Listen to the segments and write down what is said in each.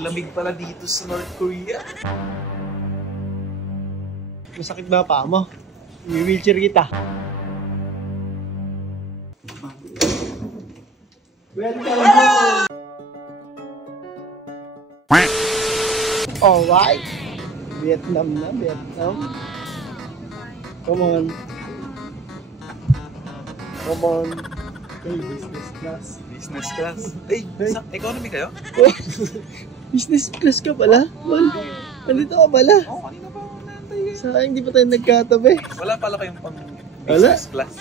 Lamig pala dito sa North Korea. Masakit ba pa mo? I-wheelchair kita. Welcome home! Alright! Vietnam na, Vietnam. Come on. Come on. Hey, business class. Business class. Ay, economy kayo? Business class ka pala? Nandito ka pala? Oo, kanina pa ako naantay. Sayang, di pa tayo nagkatabi. Wala pala kayong pang business class.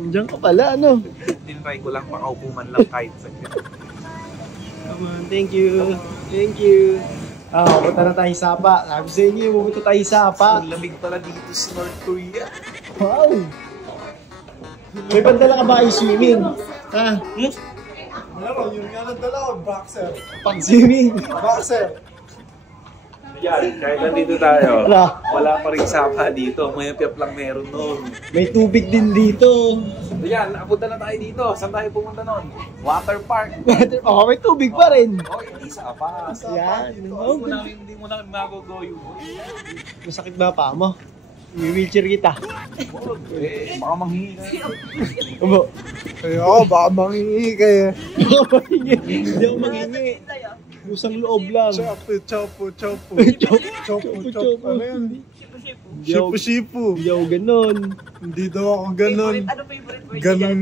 Nandiyan ka pala, ano? Tinry ko lang, makaupo man lang kahit saglit. Come on, thank you. Thank you. Pupunta na tayo Sapa. Sabi sa inyo, pupunta tayo Sapa. Ang lamig pala dito sa North Korea. Wow! May pandala ka ba kayo swimming? Ha? Meron, yun nga nagdala ko, boxer. Pag-swimming? Boxer. Yan, kahit nandito tayo, wala pa rin Sapa dito. Mayapyap lang meron noon. May tubig din dito. Yan, napunta na tayo dito. Saan tayo pumunta noon? Water park. May tubig pa rin. Oh, hindi Sapa. Yan. Hindi mo namin magogoyo. Masakit ba pa mo? I-wheelchair kita. Baka manghingi kayo. Abo. Kaya baka manghingi kayo. Hindi ako manghingi. Pusang loob lang. Chopo. Ano yan? Shipu. Hindi ako ganon. Hindi daw ako ganon. Ano favorite word Ganon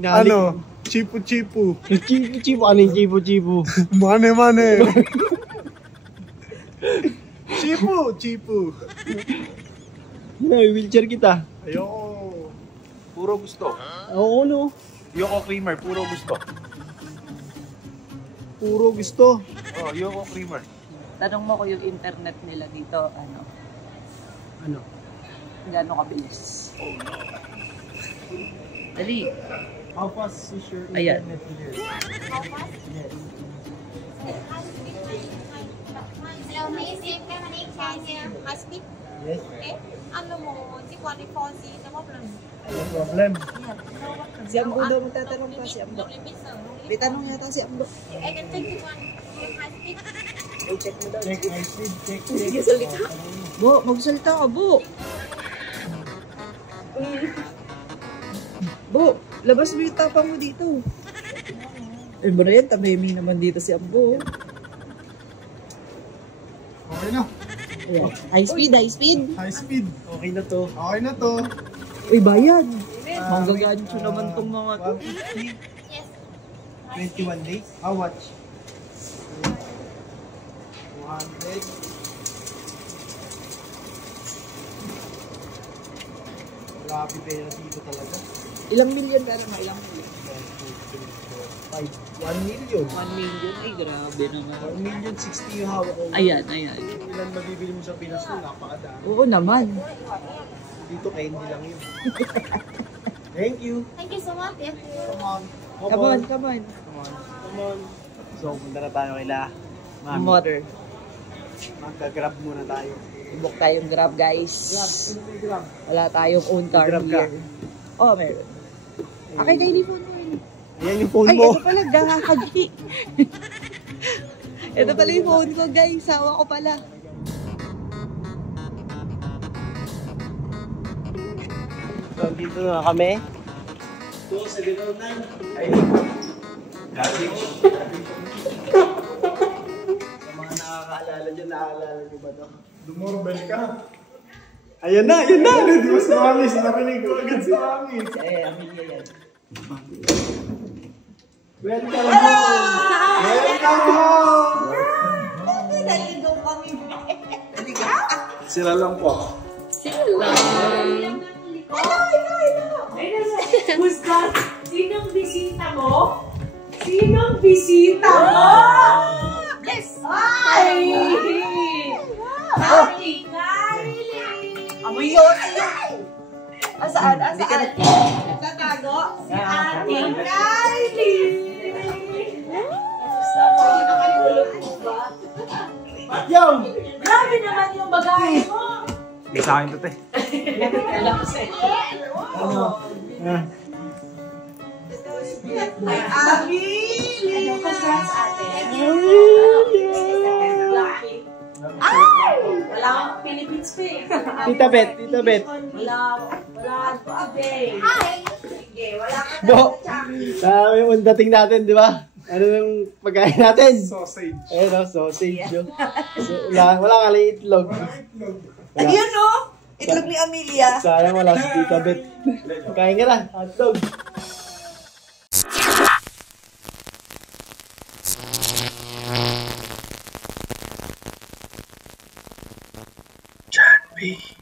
na. Ano? Chipu. Chipu. Ano yung chipu? Mane. Chipu. I-wheelchair kita. Ayoko. Puro gusto. Oo, no? Yoko Creamer, puro gusto. Puro gusto. Oh, Yoko Creamer. Tanong mo ko yung internet nila dito, Ano? gaano kabilis. Dali. How fast is your Ayan. internet here? Yes. Hello, may isip ka man high speed? Yes. Okay. Ano mo, hindi ko 4G na problem. No problem. Si Ambo daw magtatanong pa si Ambo. May tanong yata si Ambo. I can take you one high speed. I-check mo daw. Check high speed. Check. Sige, salita. Bo, magsalita ka, Bo. Bo, labas mo yung tapang mo dito. Brian, tamimi naman dito si Ambo. Okay na. Ayan. High speed. High speed. Okay na to. Okay na to. Uy, bayad. Manggagancho naman tong mga to. 21 days? How much? 200. Grabe pera dito talaga. Ilang milyon ka naman? Ilang milyon? 1 million. 1 million? Ay, grabe naman. 1 million 60 yung hawak ko. Ayan. Ilan mabibili mo sa Pinas mo? Napakadami. Oo naman. Dito candy lang yun. Thank you. Thank you so much. Come on. Come on. So, punta na tayo kay Mami. Mother. Magka-grab muna tayo. Book tayong Grab, guys. Grab. Wala tayong own car Grab ka. here. Oh, meron. Okay, daily phone mo yun. Ayan yung phone Ay, mo. ito pala, gahahagi. Ito pala yung phone ko, guys. Sawa ko pala. So, dito na kami. So, 709. Ay, sa mga nakakaalala dyan, naaalala nyo ba ito? Dumorobel ka. Ayan na! Di ba sa amis? Nakinig ko agad sa amis. Amelia yan. Welcome home! Welcome home! Naligaw kami. Sila lang po. Who's that? Sinong bisita mo? Sinong bisita mo? Yes! Ay! Ate Kylie! Amoy yun! Asaan? Tatago? Si Ate Kylie! Yo! Grabe naman yung bagay mo! Hindi sa akin to, te. Ano? Ay, Abi! Congrats, ate. Ay! Tita Bet, Tita Bet. Wala po update. Sige, wala ka na Bo, sa Chucky. yung dating natin, di ba? Ano yung pagkain natin? Sausage. Ayun o, sausage yun. Wala nga lang itlog. Wala. Ayun o! Itlog ni Amelia. Sayang wala si Tita Bet. Kain ka na, hotdog. John B.